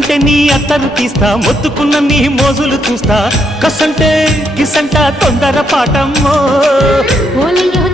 ముట్టుకుంటే నీ అత్తరు తీస్తా మొత్తుకున్న నీ మోజులు చూస్తా కసంటే కిసంట తొందర పాటమ్మో ఓలయ్యో